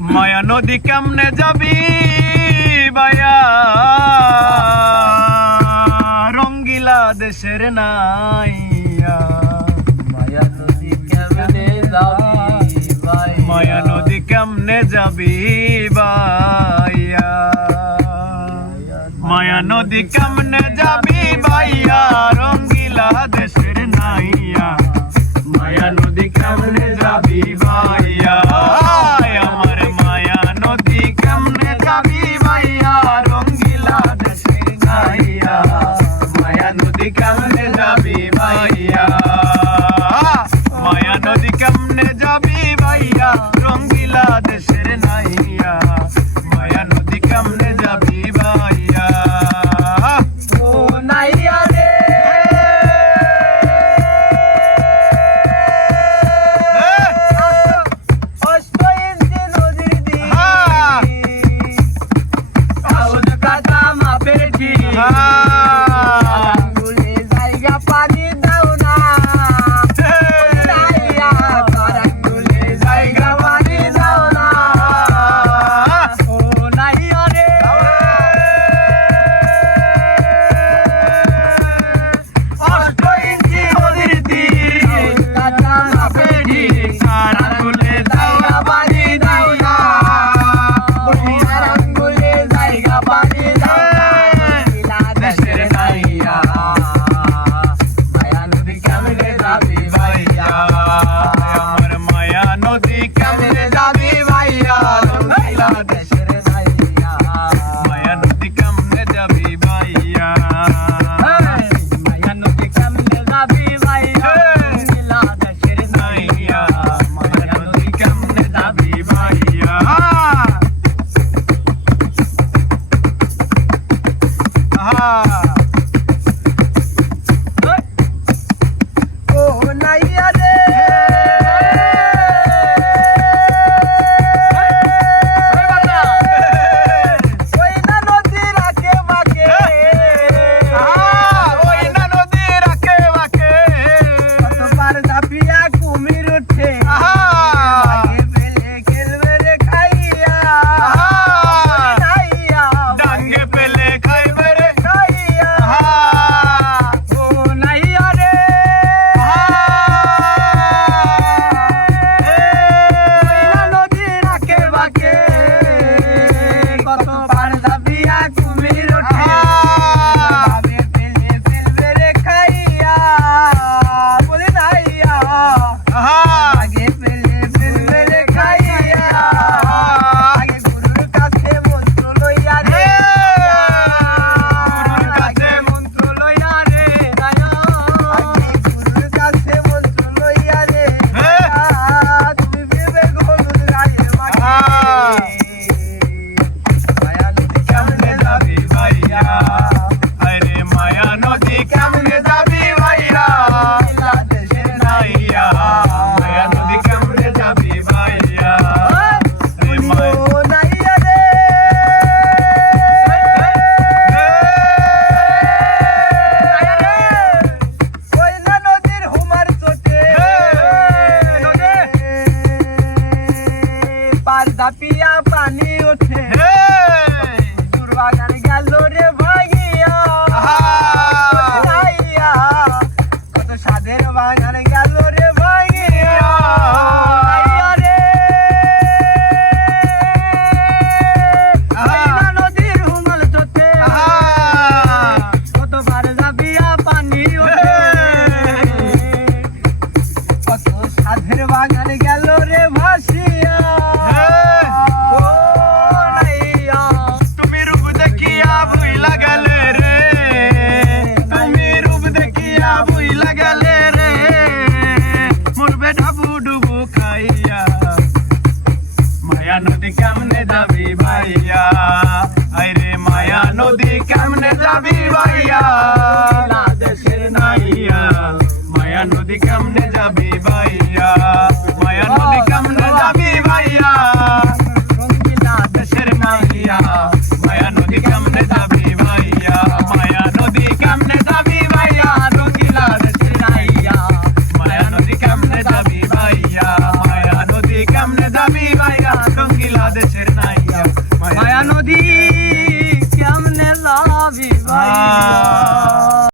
মায়া নদী কেমনে যাবি ভাইয়া রঙ্গিলা দেশের নাইয়া মায়া নদী কেমনে যাবি ভাই মায়া নদী কেমনে যাবি ভাইয়া মায়া নদী কেমনে যাবি ভাইয়া রঙ্গিলা দেশের নাইয়া মায়া নদী কেমনে যাবি ভাইয়া আমার মায়া নদী কেমনে যাবি ভাইয়া রঙ্গিলা দেশের নাইয়া মায়া নদী কেমনে যাবি ভাইয়া মায়া নদী কেমনে যাবি ভাইয়া রঙ্গিলা দেশের নাইয়া মায়া নদী কেমনে যাবি ভাইয়া ও নাইয়া রে অষ্ট ইঞ্চি নদীর দিকে আউজ কাটা মাপের ঠিক আঙ্গুলে জায়গা পানি দাও না নাইয়া তোর আঙ্গুলে জায়গা পানি দাও না ও নাইয়া রে অষ্ট ইঞ্চি নদীর তীর কাটা মাপের ঠিক সারা তুলে জায়গা পানি দাও না বুড়িয়ার আঙ্গুলে জায়গা পানি দাও না দেশের নাইয়া মায়া নদী কেমনে যাবি ভাইয়া আমার মায়া নদী কেমনে যাবি ভাইয়া রঙ্গিলা দেশের নাইয়া মায়া নদী কেমনে যাবি ভাইয়া মায়া নদী কেমনে যাবি ভাইয়া রঙ্গিলা দেশের নাইয়া মায়া নদী কেমনে যাবি ভাইয়া ও নাইয়া রে ওই না নদীর আকে বাকে ওই না নদীর আকে বাকে কতবার ঝাঁপিয়া কুমির উঠে আগে পেলে খেলবে রে খাইয়া নাইয়া ডাঙ্গে পেলে খাইবে রে খাইয়া ও নাইয়া রে ওই না নদীর আকে বাকে কতবার ঝাঁপিয়া কুমির উঠে আগে পেলে খেলবে রে খাইয়া বলে নাইয়া আগে পেলে ফেলবে রে খাইয়া আগে গুরুর কাছে মন্ত্র লইয়া রে গুরুর কাছে মন্ত্র লইয়া রে আগে গুরুর কাছে মন্ত্র লইয়া রে তুমি বিবে গলুর রাগে মাকে মায়া নদী কেমনে যাবি ভাইয়া আরে মায়া নদী কেমনে যাবি ভাইয়া দেশের নাইয়া মায়া নদী কেমনে যাবি ভাইয়া আরে মায়া ও নাইয়া রে ওই না নদীর হুমার চোটে পার ধাপিয়া পানি ওঠে দুর্বাগান গেল রে ভাইয়া নাইয়া কত সাদের বাগান গেল রে ভাইয়া নাইয়া রে ওই না নদীর হুমার চোটে কতবার যাবিয়া পানি ওঠে কত সাধের বাগান গেল রে ভাসিয়া ও নাইয়া তুমি রূপ দেখিয়া ভুইলা গেলে রে তুমি রূপ দেখিয়া ভুইলা গেলে রে মরবে ডাবু ডুবু খাইয়া মায়া নদী কেমনে যাবি ভাইয়া আরে মায়া নদী কেমনে যাবি ভাইয়া দেশের নাইয়া মায়া নদী কেমনে যাবি ভাইয়া মায়া নদী কেমনে যাবি ভাইয়া রঙ্গিলা দেশের নাইয়া মায়া নদী কেমনে যাবি ভাইয়া মায়া নদী কেমনে যাবি ভাইয়া রঙ্গিলা দেশের নাইয়া মায়া নদী কেমনে যাবি ভাইয়া মায়া নদী কেমনে যাবি ভাইয়া রঙ্গিলা যাবি ভাইয়া